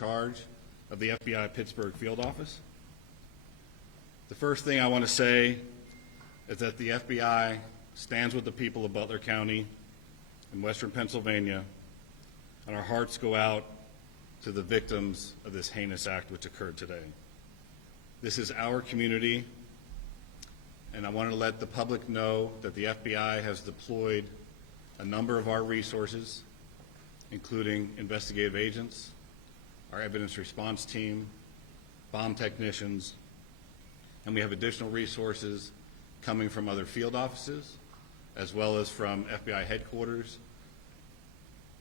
charge of the FBI Pittsburgh field office. The first thing I want to say is that the FBI stands with the people of Butler County in western Pennsylvania, and our hearts go out to the victims of this heinous act which occurred today. This is our community, and I want to let the public know that the FBI has deployed a number of our resources, including investigative agents, our evidence response team, bomb technicians, and we have additional resources coming from other field offices, as well as from FBI headquarters,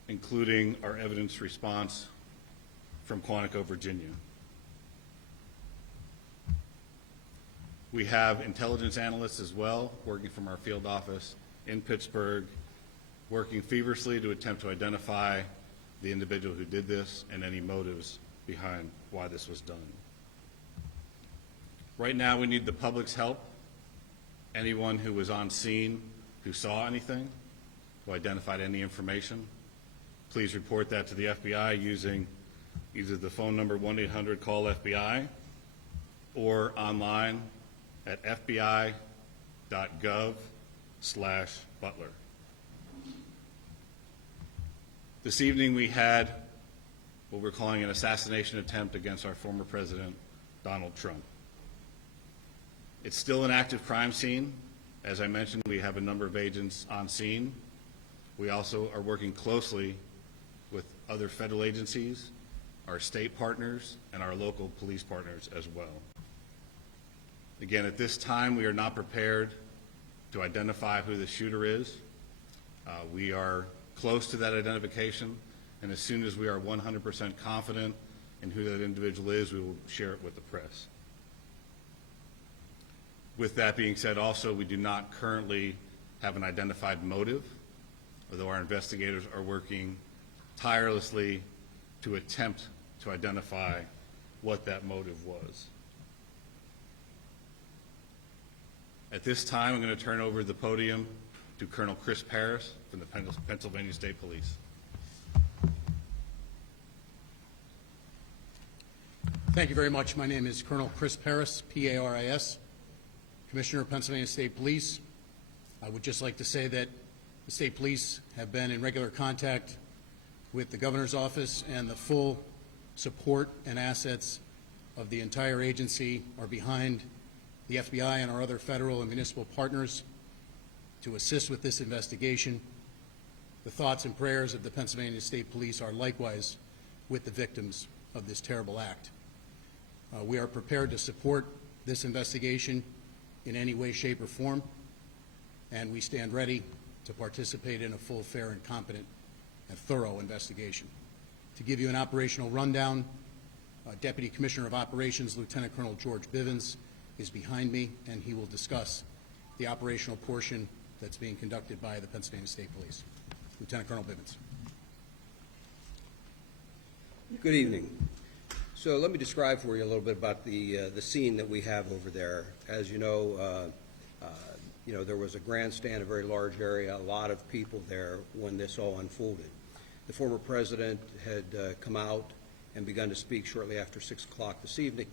including our evidence response from Quantico, Virginia. We have intelligence analysts as well, working from our field office in Pittsburgh, working feverishly to attempt to identify the individual who did this and any motives behind why this was done. Right now, we need the public's help. Anyone who was on scene who saw anything, who identified any information, please report that to the FBI using either the phone number 1-800-CALL-FBI or online at fbi.gov/Butler. This evening we had what we're calling an assassination attempt against our former president, Donald Trump. It's still an active crime scene. As I mentioned, we have a number of agents on scene. We also are working closely with other federal agencies, our state partners, and our local police partners as well. Again, at this time, we are not prepared to identify who the shooter is. We are close to that identification, and as soon as we are 100% confident in who that individual is, we will share it with the press. With that being said, also, we do not currently have an identified motive, although our investigators are working tirelessly to attempt to identify what that motive was. At this time, I'm going to turn over the podium to Colonel Chris Parris from the Pennsylvania State Police. Thank you very much. My name is Colonel Chris Parris, P-A-R-I-S, Commissioner of Pennsylvania State Police. I would just like to say that the State Police have been in regular contact with the Governor's Office, and the full support and assets of the entire agency are behind the FBI and our other federal and municipal partners to assist with this investigation. The thoughts and prayers of the Pennsylvania State Police are likewise with the victims of this terrible act. We are prepared to support this investigation in any way, shape, or form, and we stand ready to participate in a full, fair, and competent and thorough investigation. To give you an operational rundown, Deputy Commissioner of Operations, Lieutenant Colonel George Bivens, is behind me, and he will discuss the operational portion that's being conducted by the Pennsylvania State Police. Lieutenant Colonel Bivens. Good evening. So let me describe for you a little bit about the scene that we have over there. As you know, there was a grandstand, a very large area, a lot of people there when this all unfolded. The former president had come out and begun to speak shortly after 6 o'clock this evening,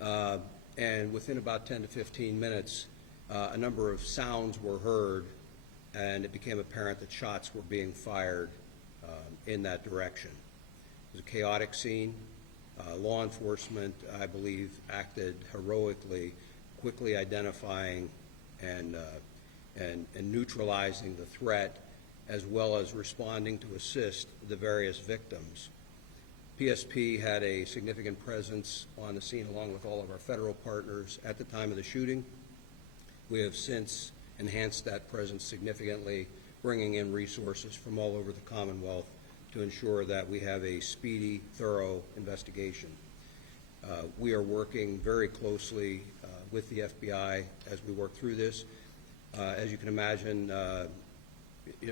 and within about 10 to 15 minutes, a number of sounds were heard, and it became apparent that shots were being fired in that direction. It was a chaotic scene. Law enforcement, I believe, acted heroically, quickly identifying and neutralizing the threat, as well as responding to assist the various victims. PSP had a significant presence on the scene along with all of our federal partners at the time of the shooting. We have since enhanced that presence significantly, bringing in resources from all over the Commonwealth to ensure that we have a speedy, thorough investigation. We are working very closely with the FBI as we work through this. As you can imagine,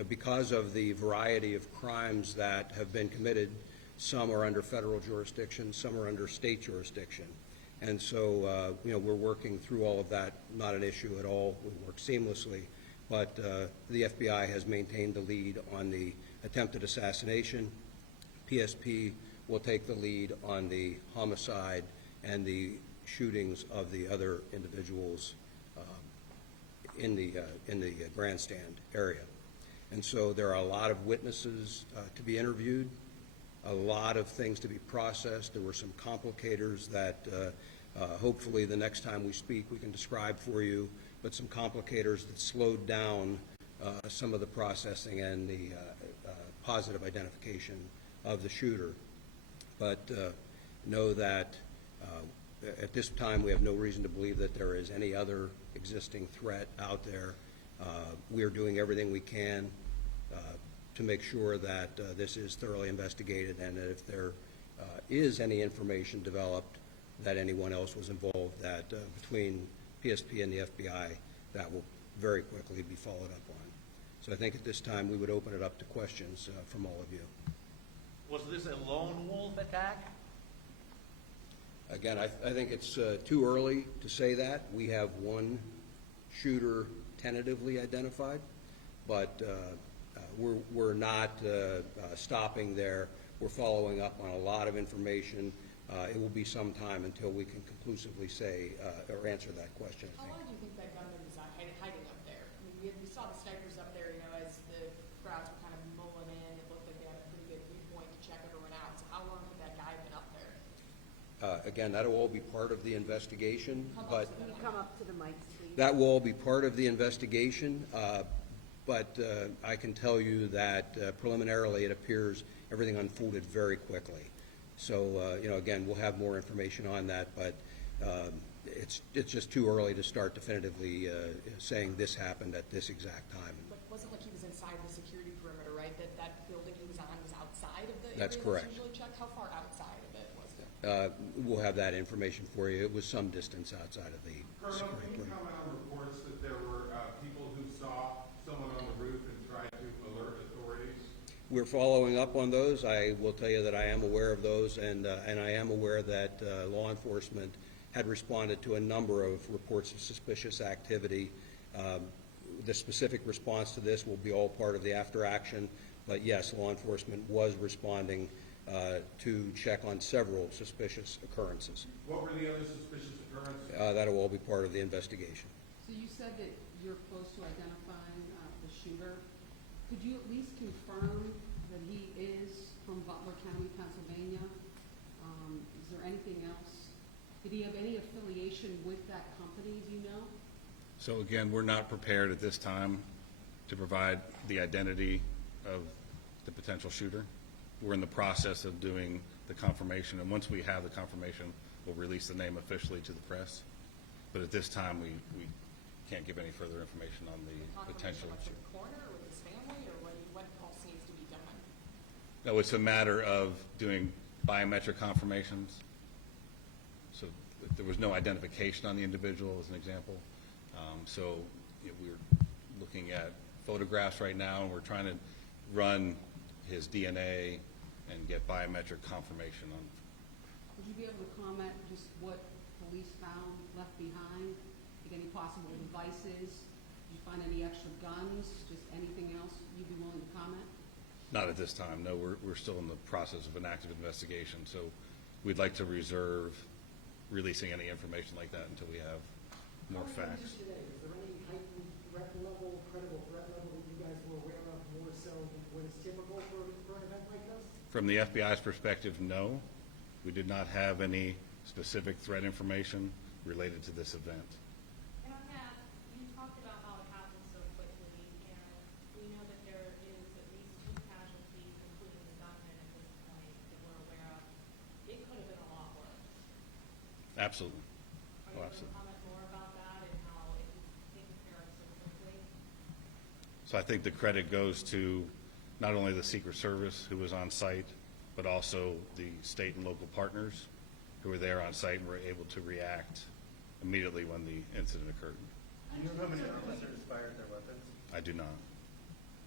because of the variety of crimes that have been committed, some are under federal jurisdiction, some are under state jurisdiction. And so, we're working through all of that, not an issue at all. We work seamlessly, but the FBI has maintained the lead on the attempted assassination. PSP will take the lead on the homicide and the shootings of the other individuals in the grandstand area. And so there are a lot of witnesses to be interviewed, a lot of things to be processed. There were some complicators that hopefully the next time we speak we can describe for you, but some complicators that slowed down some of the processing and the positive identification of the shooter. But know that at this time we have no reason to believe that there is any other existing threat out there. We are doing everything we can to make sure that this is thoroughly investigated, and that if there is any information developed that anyone else was involved, that between PSP and the FBI, that will very quickly be followed up on. So I think at this time we would open it up to questions from all of you. Was this a lone wolf attack? Again, I think it's too early to say that. We have one shooter tentatively identified, but we're not stopping there. We're following up on a lot of information. It will be some time until we can conclusively say or answer that question. How long do you think that gunman was hiding up there? I mean, we saw the snipers up there, as the crowds were kind of mulling in. It looked like they had a pretty good viewpoint to check everyone out. So how long had that guy been up there? Again, that'll all be part of the investigation, but Can you come up to the mic, please? that will all be part of the investigation. But I can tell you that preliminarily it appears everything unfolded very quickly. So, again, we'll have more information on that, but it's just too early to start definitively saying this happened at this exact time. But it wasn't like he was inside the security perimeter, right? That building he was on was outside of the That's area correct. that's usually checked? How far outside of it was it? We'll have that information for you. It was some distance outside of the Colonel, security can you perimeter. comment on reports that there were people who saw someone on the roof and tried to alert authorities? We're following up on those. I will tell you that I am aware of those, and I am aware that law enforcement had responded to a number of reports of suspicious activity. The specific response to this will be all part of the after action, but yes, law enforcement was responding to check on several suspicious occurrences. What were the other suspicious occurrences? That'll all be part of the investigation. So you said that you're close to identifying the shooter. Could you at least confirm that he is from Butler County, Pennsylvania? Is there anything else? Did he have any affiliation with that company, do you know? So again, we're not prepared at this time to provide the identity of the potential shooter. We're in the process of doing the confirmation, and once we have the confirmation, we'll release the name officially to the press. But at this time, we can't give any further information on the potential Confirmation shooter. with the coroner or with his family, or what else needs to be done? No, it's a matter of doing biometric confirmations. So there was no identification on the individual, as an example. So we're looking at photographs right now, and we're trying to run his DNA and get biometric confirmation on. Would you be able to comment just what police found left behind? Like any possible devices? Did you find any extra guns? Just anything else you'd be willing to comment? Not at this time, no. We're still in the process of an active investigation, so we'd like to reserve releasing any information like that until we have more facts. Today, is there any heightened threat level, credible threat level that you guys were aware of more so than what is typical for an event like this? From the FBI's perspective, no. We did not have any specific threat information related to this event. And Matt, you talked about how it happened so quickly, and we know that there is at least 2 casualties, including the gunman at this point, that we're aware of. It could have been a lot worse. Absolutely. Are you able to comment more about that and how it was taken care of so quickly? So I think the credit goes to not only the Secret Service, who was on site, but also the state and local partners who were there on site and were able to react immediately when the incident occurred. Do you know how many officers fired their weapons? I do not.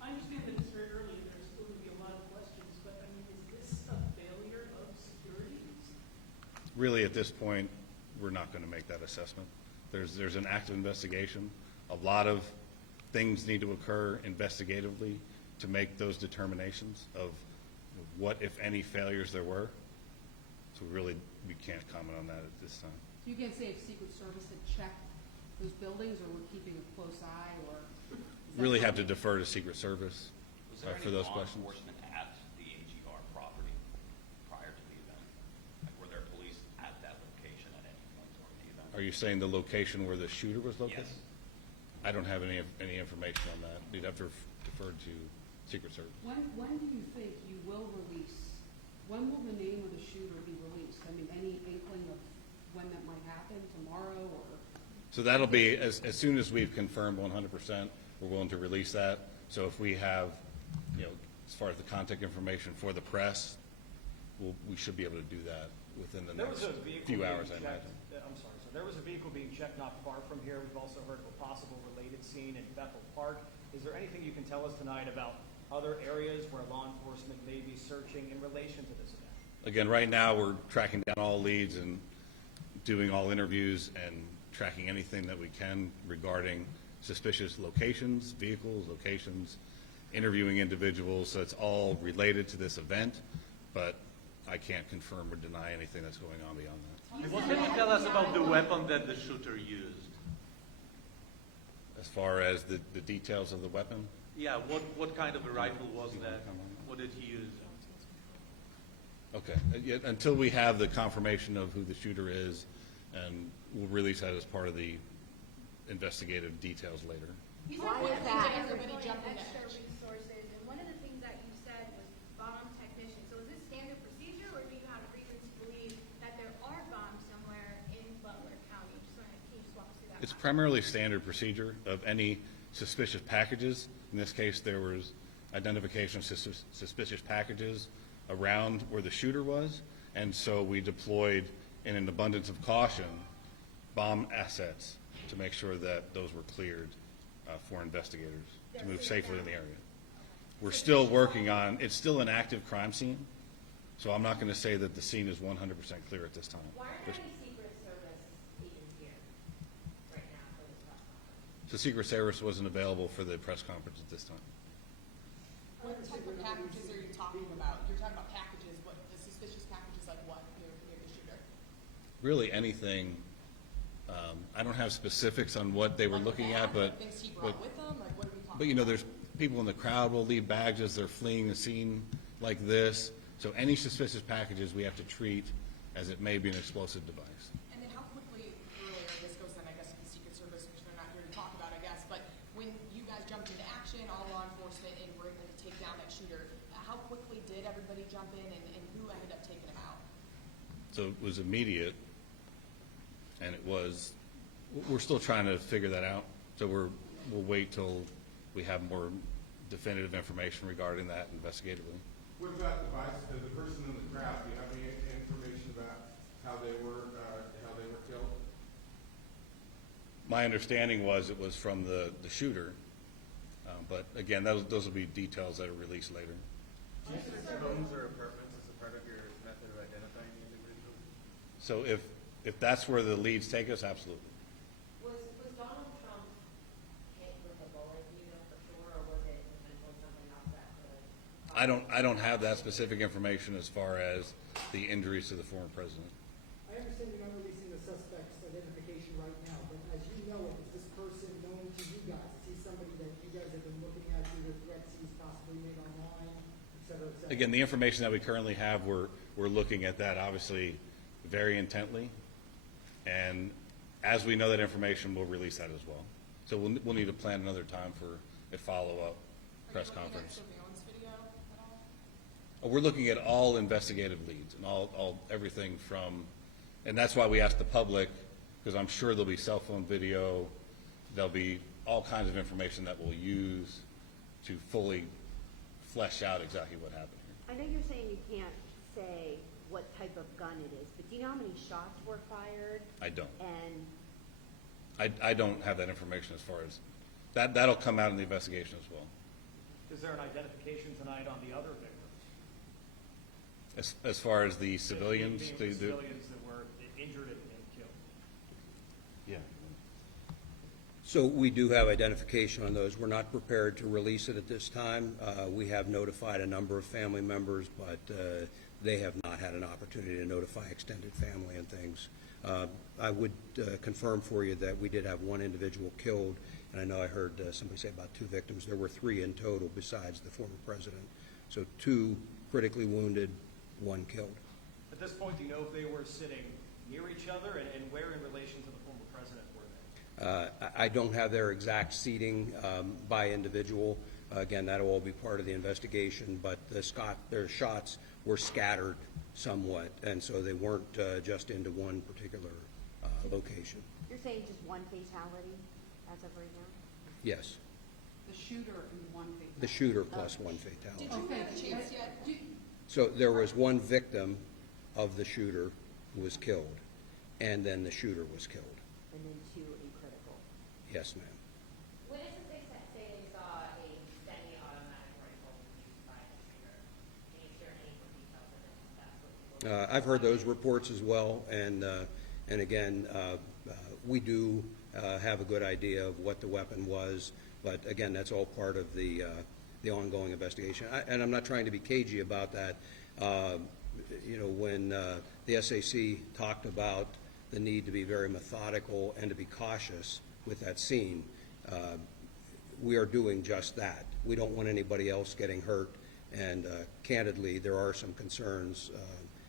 I understand that it's very early and there's still going to be a lot of questions, but I mean, is this a failure of security? Really, at this point, we're not going to make that assessment. There's an active investigation. A lot of things need to occur investigatively to make those determinations of what, if any, failures there were. So we can't comment on that at this time. So you can't say if Secret Service had checked those buildings, or we're keeping a close eye, or? is that Really have to something- defer to Secret Service Was there for any those law questions. enforcement at the AGR property prior to the event? Like, were there police at that location at any point during the event? Are you saying the location where the shooter was located? Yes. I don't have any information on that. You'd have to defer to Secret Service. When do you think you will release, when will the name of the shooter be released? I mean, any inkling of when that might happen, tomorrow, or? So that'll be, as soon as we've confirmed 100%, we're willing to release that. So if we have, as far as the contact information for the press, we should be able to do that within the There was next a vehicle few being hours, I checked- imagine. I'm sorry, so there was a vehicle being checked not far from here. We've also heard of a possible related scene in Bethel Park. Is there anything you can tell us tonight about other areas where law enforcement may be searching in relation to this event? Again, right now, we're tracking down all leads and doing all interviews and tracking anything that we can regarding suspicious locations, vehicles, locations, interviewing individuals. So it's all related to this event, but I can't confirm or deny anything that's going on beyond that. What can you tell us about the weapon that the shooter used? As far as the details of the weapon, Yeah, what kind of a rifle was that? What did he use? okay. Yet, until we have the confirmation of who the shooter is, and we'll release that as part of the investigative details later. You Why said is one that? thing Everybody employing jumping in. extra resources, and one of the things that you said was bomb technician. So is this standard procedure, or do you have reason to believe that there are bombs somewhere in Butler County? Can you just walk us through that? It's primarily standard procedure of any suspicious packages. In this case, there was identification of suspicious packages around where the shooter was, and so we deployed, in an abundance of caution, bomb assets to make sure that those were cleared for investigators to move safely in the area. We're still working on, it's still an active crime scene, so I'm not going to say that the scene is 100% clear at this time. Why aren't There's- any Secret Service agents here right now for this press conference? The Secret Service wasn't available for the press conference at this time. What type of packages are you talking about? You're talking about packages, what, the suspicious packages like what, near the shooter? Really anything, I don't have specifics on what they were looking at, but, Things he brought with him, like what are we talking about? but there's people in the crowd will leave bags as they're fleeing the scene like this. So any suspicious packages we have to treat as it may be an explosive device. And then how quickly, earlier, this goes then, I guess, to the Secret Service, which they're not here to talk about, I guess, but when you guys jumped into action, all law enforcement, and were able to take down that shooter, how quickly did everybody jump in, and who ended up taking him out? So it was immediate, and we're still trying to figure that out. So we'll wait till we have more definitive information regarding that investigatively. With that device, the person in the crowd, do you have any information about how they were killed? My understanding was it was from the shooter, but again, those will be details that are released later. Do you search homes or apartments as a part of your method of identifying the individuals? So if that's where the leads take us, absolutely. Was Donald Trump hit with a bullet, do you know for sure, or was it potentially something else that could? I don't have that specific information as far as the injuries to the former president. I understand you're not releasing the suspect's identification right now, but as you know, is this person known to you guys? Is he somebody that you guys have been looking at due to threats he's possibly made online, et cetera, et cetera? Again, the information that we currently have, we're looking at that obviously very intently. And as we know that information, we'll release that as well. So we'll need to plan another time for a follow-up press conference. Are you looking at surveillance video at all? We're looking at all investigative leads and all everything from, and that's why we asked the public, because I'm sure there'll be cell phone video, there'll be all kinds of information that we'll use to fully flesh out exactly what happened here. I know you're saying you can't say what type of gun it is, but do you know how many shots were fired? I don't. And I don't have that information as far as, that'll come out in the investigation as well. Is there an identification tonight on the other victims? As far as the civilians, The civilians that were injured and killed? yeah. So we do have identification on those. We're not prepared to release it at this time. We have notified a number of family members, but they have not had an opportunity to notify extended family and things. I would confirm for you that we did have one individual killed, and I know I heard somebody say about 2 victims. There were 3 in total besides the former president. So 2 critically wounded, 1 killed. At this point, do you know if they were sitting near each other, and where in relation to the former president were they? I don't have their exact seating by individual. Again, that'll all be part of the investigation, but their shots were scattered somewhat, and so they weren't just into one particular location. You're saying just one fatality as of right now? Yes, The shooter and one fatality. the shooter plus 1 fatality. Did you have a chance yet? So there was 1 victim of the shooter who was killed, and then the shooter was killed. And then 2 in critical? Yes, ma'am. Witnesses they say they saw a semi-automatic rifle used by the shooter. Can you share any more details of this? That's what I've heard those reports as well, and again, we do have a good idea of what the weapon was, but again, that's all part of the ongoing investigation. And I'm not trying to be cagey about that. When the SAC talked about the need to be very methodical and to be cautious with that scene, we are doing just that. We don't want anybody else getting hurt, and candidly, there are some concerns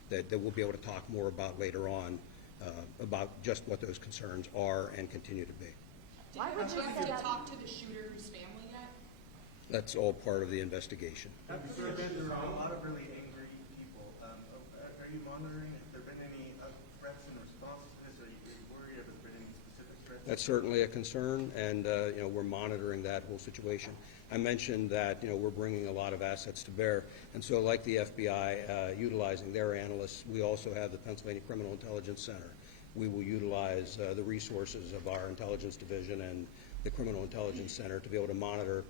that we'll be able to talk more about later on about just what those concerns are and continue to be. Did you have a chance to talk to the shooter's family yet? That's all part of the investigation. After the event, there were a lot of really angry people. Are you monitoring? Have there been any threats in response to this? Are you worried? Have there been any specific threats? That's certainly a concern, and we're monitoring that whole situation. I mentioned that we're bringing a lot of assets to bear, and so like the FBI, utilizing their analysts, we also have the Pennsylvania Criminal Intelligence Center. We will utilize the resources of our intelligence division and the Criminal Intelligence Center to be able to monitor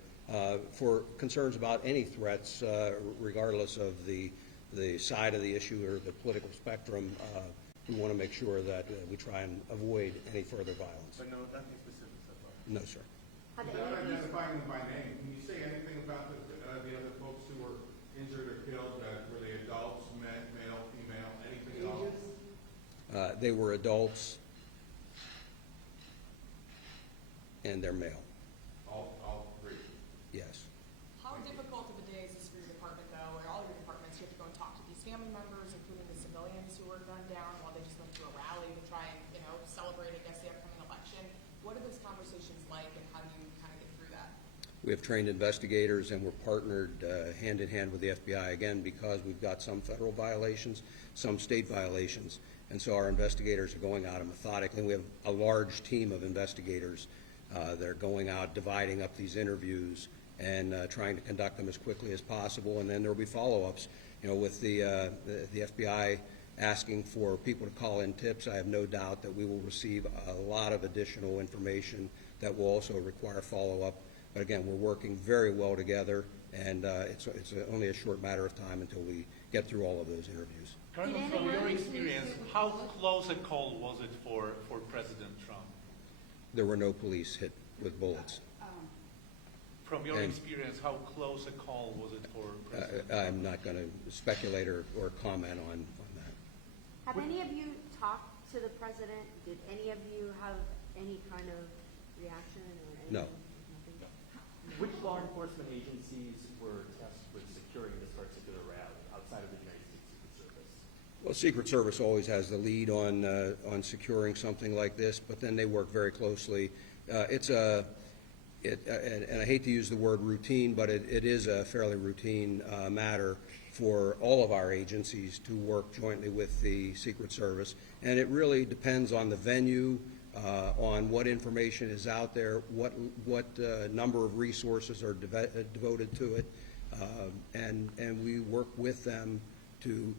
for concerns about any threats, regardless of the side of the issue or the political spectrum. We want to make sure that we try and avoid any further violence. But no, nothing specific so far. No, sir. Without identifying them by name, can you say anything about the other folks who were injured or killed? Were they adults, men, male, female, anything at all? They were adults, and they're male. All 3? Yes. How difficult of a day is this for your department, though, or all your departments? You have to go and talk to these family members, including the civilians who were gunned down while they just went to a rally to try and, celebrate, I guess, the upcoming election. What are those conversations like, and how do you kind of get through that? We have trained investigators, and we're partnered hand in hand with the FBI, again, because we've got some federal violations, some state violations, and so our investigators are going out and methodically. We have a large team of investigators that are going out, dividing up these interviews and trying to conduct them as quickly as possible, and then there will be follow-ups. With the FBI asking for people to call in tips, I have no doubt that we will receive a lot of additional information that will also require follow-up. But again, we're working very well together, and it's only a short matter of time until we get through all of those interviews. Colonel, from your experience, how close a call was it for President Trump? There were no police hit with bullets. From your And- experience, how close a call was it for President I'm not going to speculate or comment on that. Have any of you talked to the president? Did any of you have any kind of reaction or anything? No. Nothing? Which law enforcement agencies were tasked with securing this particular rally outside of the United States Secret Service? Well, Secret Service always has the lead on securing something like this, but then they work very closely. And I hate to use the word routine, but it is a fairly routine matter for all of our agencies to work jointly with the Secret Service. And it really depends on the venue, on what information is out there, what number of resources are devoted to it, and we work with them to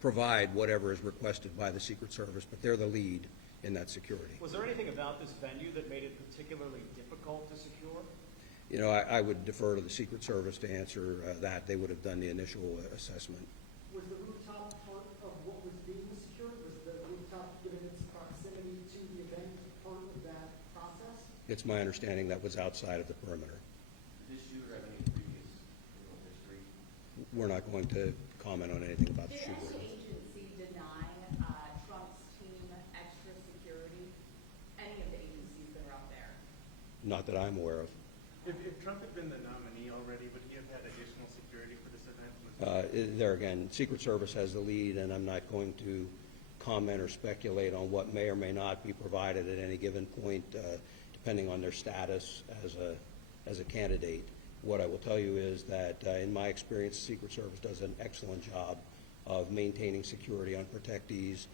provide whatever is requested by the Secret Service, but they're the lead in that security. Was there anything about this venue that made it particularly difficult to secure? I would defer to the Secret Service to answer that. They would have done the initial assessment. Was the rooftop part of what was being secured? Was the rooftop, given its proximity to the event, part of that process? It's my understanding that was outside of the perimeter. Did this shooter have any previous criminal history? We're not going to comment on anything about the Did shooter. any agency deny Trump's team extra security? Any of the agencies that are up there? Not that I'm aware of. If Trump had been the nominee already, would he have had additional security for this event? There again, Secret Service has the lead, and I'm not going to comment or speculate on what may or may not be provided at any given point, depending on their status as a candidate. What I will tell you is that, in my experience, the Secret Service does an excellent job of maintaining security on protectees.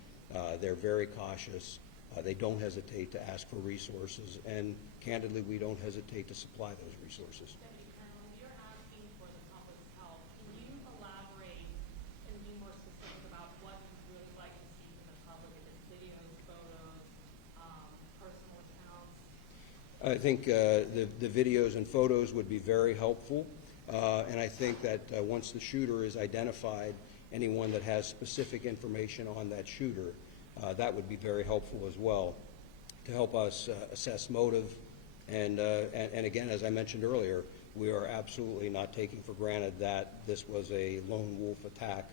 They're very cautious. They don't hesitate to ask for resources, and candidly, we don't hesitate to supply those resources. Deputy Colonel, you're asking for the public's help. Can you elaborate and be more specific about what you would like to see from the public? If it's videos, photos, personal accounts? I think the videos and photos would be very helpful, and I think that once the shooter is identified, anyone that has specific information on that shooter, that would be very helpful as well to help us assess motive. And again, as I mentioned earlier, we are absolutely not taking for granted that this was a lone wolf attack,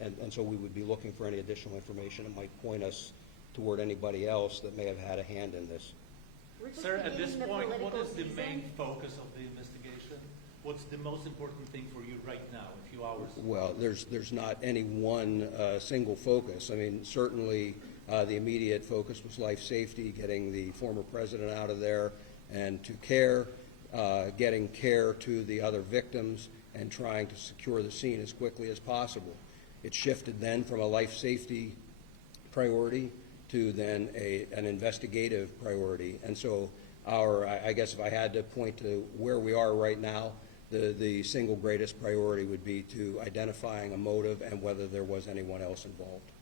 and so we would be looking for any additional information that might point us toward anybody else that may have had a hand in this. Sir, at this beginning the point, what political is the main season. focus of the investigation? What's the most important thing for you right now, a few hours? Well, there's not any one single focus. I mean, certainly the immediate focus was life safety, getting the former president out of there and to care, getting care to the other victims, and trying to secure the scene as quickly as possible. It shifted then from a life safety priority to then an investigative priority. And so I guess if I had to point to where we are right now, the single greatest priority would be to identifying a motive and whether there was anyone else involved.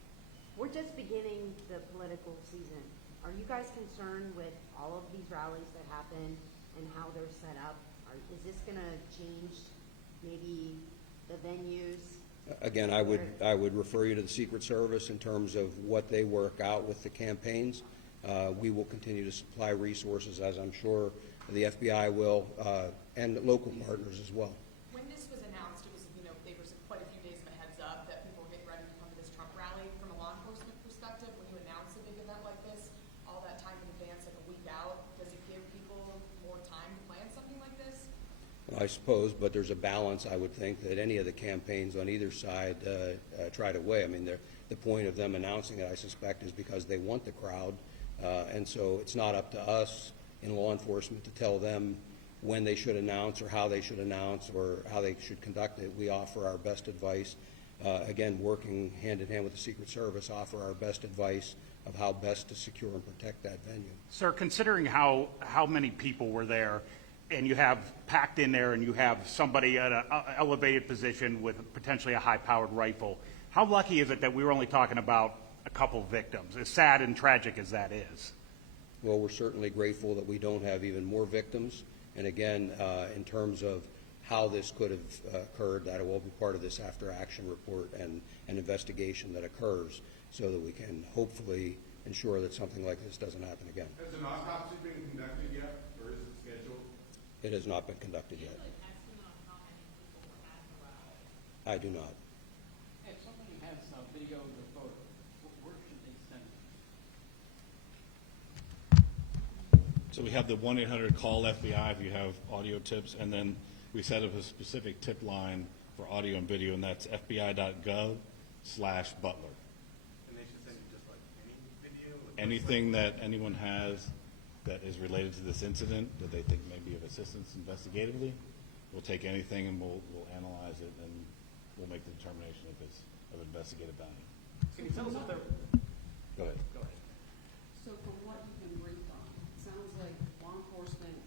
We're just beginning the political season. Are you guys concerned with all of these rallies that happen and how they're set up? Is this going to change maybe the venues? Again, I would refer you to the Secret Service in terms of what they work out with the campaigns. We will continue to supply resources, as I'm sure the FBI will, and local partners as well. When this was announced, it was, there was quite a few days of a heads up that people were getting ready to come to this Trump rally. From a law enforcement perspective, when you announce a big event like this, all that time in advance, like a week out, does it give people more time to plan something like this? I suppose, but there's a balance, I would think, that any of the campaigns on either side try to weigh. I mean, the point of them announcing it, I suspect, is because they want the crowd, and so it's not up to us in law enforcement to tell them when they should announce or how they should announce or how they should conduct it. We offer our best advice. Again, working hand in hand with the Secret Service, offer our best advice of how best to secure and protect that venue. Sir, considering how many people were there, and you have packed in there and you have somebody at an elevated position with potentially a high-powered rifle, how lucky is it that we were only talking about a couple victims, as sad and tragic as that is? Well, we're certainly grateful that we don't have even more victims. And again, in terms of how this could have occurred, that it will be part of this after-action report and an investigation that occurs so that we can hopefully ensure that something like this doesn't happen again. Has an autopsy been conducted yet, or is it scheduled? It has not been conducted yet. I do not. If somebody has videos or photos, where should they send it? So we have the 1-800 call FBI if you have audio tips, and then we set up a specific tip line for audio and video, and that's fbi.gov/Butler. And they should send you just like any video? Anything that anyone has that is related to this incident that they think may be of assistance investigatively, we'll take anything and we'll analyze it, and we'll make the determination if it's of investigative value. Can you tell us if they're... Go ahead. Go ahead. So from what you've been briefed on, it sounds like law enforcement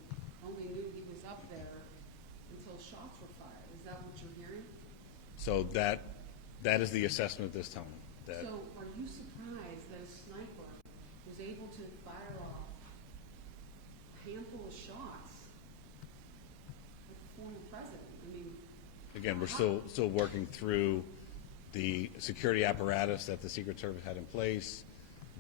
only knew he was up there until shots were fired. Is that what you're hearing? So that is the assessment at this time. That So are you surprised that a sniper was able to fire off a handful of shots at the former president? I mean, again, we're still working through the security apparatus that the Secret Service had in place,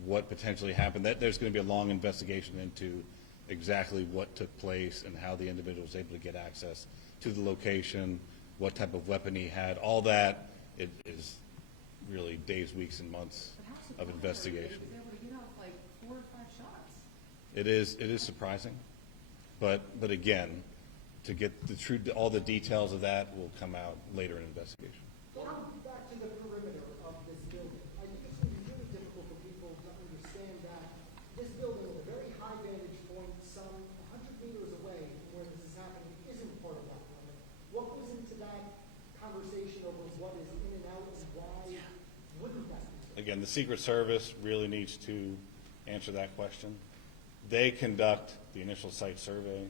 what potentially happened. There's going to be a long investigation into exactly what took place and how the individual was able to get access to the location, what type of weapon he had. All that it is really days, weeks, and months of investigation. He was able to get off like 4 or 5 shots. It is surprising, but again, to get all the details of that will come out later in investigation. Going back to the perimeter of this building, I think it's going to be really difficult for people to understand that this building with a very high vantage point, some 100 meters away from where this is happening, isn't part of that perimeter. What goes into that conversation over what is in and out and why wouldn't that be? Again, the Secret Service really needs to answer that question. They conduct the initial site survey.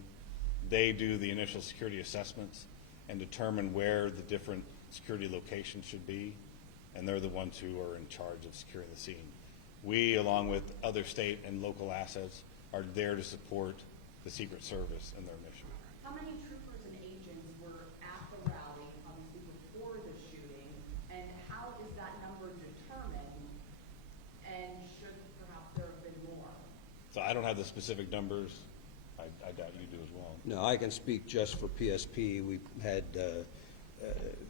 They do the initial security assessments and determine where the different security locations should be, and they're the ones who are in charge of securing the scene. We, along with other state and local assets, are there to support the Secret Service and their mission. How many troopers and agents were at the rally, obviously before the shooting, and how is that number determined, and should perhaps there have been more? So I don't have the specific numbers. I doubt you do as well. No, I can speak just for PSP. We had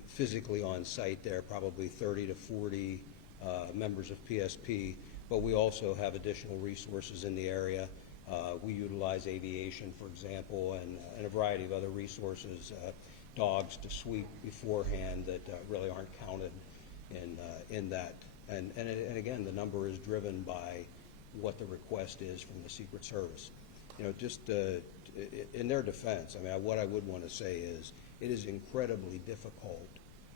physically on site there probably 30 to 40 members of PSP, but we also have additional resources in the area. We utilize aviation, for example, and a variety of other resources, dogs to sweep beforehand that really aren't counted in that. And again, the number is driven by what the request is from the Secret Service. You know, just in their defense, I mean, what I would want to say is it is incredibly difficult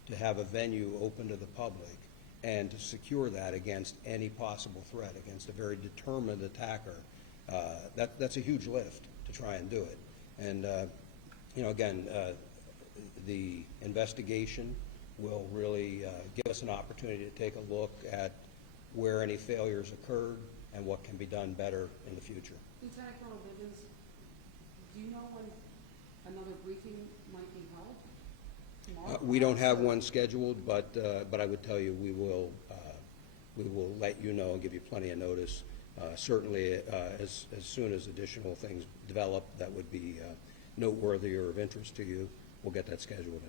to have a venue open to the public and to secure that against any possible threat, against a very determined attacker. That's a huge lift to try and do it. And, you know, again, the investigation will really give us an opportunity to take a look at where any failures occurred and what can be done better in the future. Lieutenant Colonel Bivens, do you know when another briefing might be held? Tomorrow? We don't have one scheduled, but I would tell you we will let you know and give you plenty of notice. Certainly, as soon as additional things develop that would be noteworthy or of interest to you, we'll get that scheduled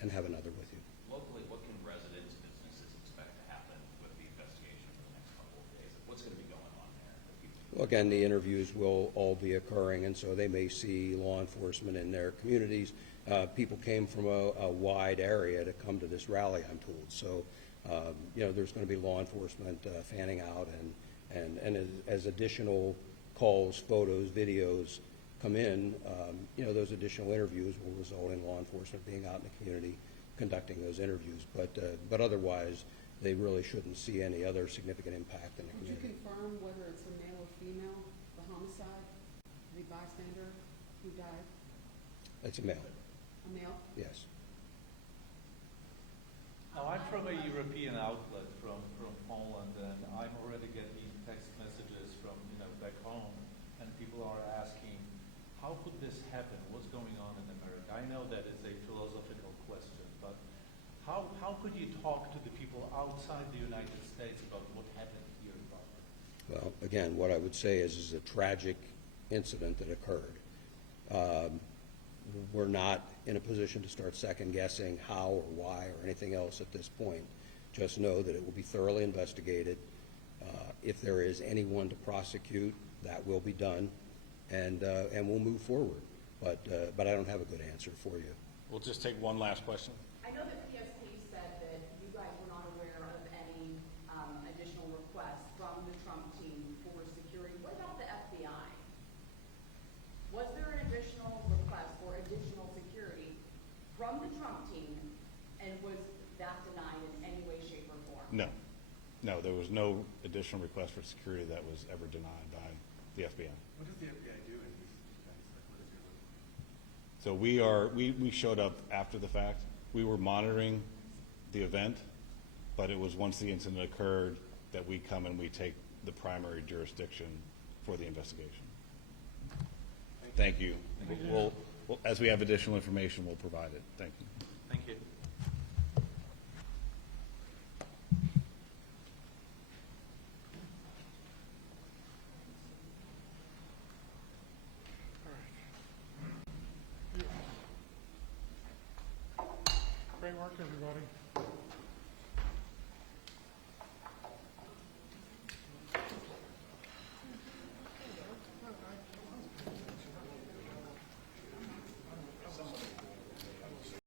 and have another with you. Locally, what can residents, businesses expect to happen with the investigation for the next couple of days? What's going to be going on there? Well, again, the interviews will all be occurring, and so they may see law enforcement in their communities. People came from a wide area to come to this rally, I'm told. So, you know, there's going to be law enforcement fanning out, and as additional calls, photos, videos come in, you know, those additional interviews will result in law enforcement being out in the community conducting those interviews. But otherwise, they really shouldn't see any other significant impact in the Would you community. confirm whether it's a male or female, the homicide, the bystander who died? It's a male, A male? yes. Now, I'm from a European outlet from Poland, and I'm already getting text messages from, back home, and people are asking, how could this happen? What's going on in America? I know that is a philosophical question, but how could you talk to the people outside the United States about what happened here in Butler? Well, again, what I would say is a tragic incident that occurred. We're not in a position to start second-guessing how or why or anything else at this point. Just know that it will be thoroughly investigated. If there is anyone to prosecute, that will be done, and we'll move forward. But I don't have a good answer for you. We'll just take one last question. I know that PSP said that you guys were not aware of any additional requests from the Trump team for security. What about the FBI? Was there an additional request for additional security from the Trump team, and was that denied in any way, shape, or form? No, there was no additional request for security that was ever denied by the FBI. What does the FBI do in these events? Like, what is your So we showed up after the fact. We were monitoring the event, but it was once the incident occurred that we come and we take the primary jurisdiction for the investigation. Thank you. We'll, as we have additional information, we'll provide it. Thank you. Thank you. everybody.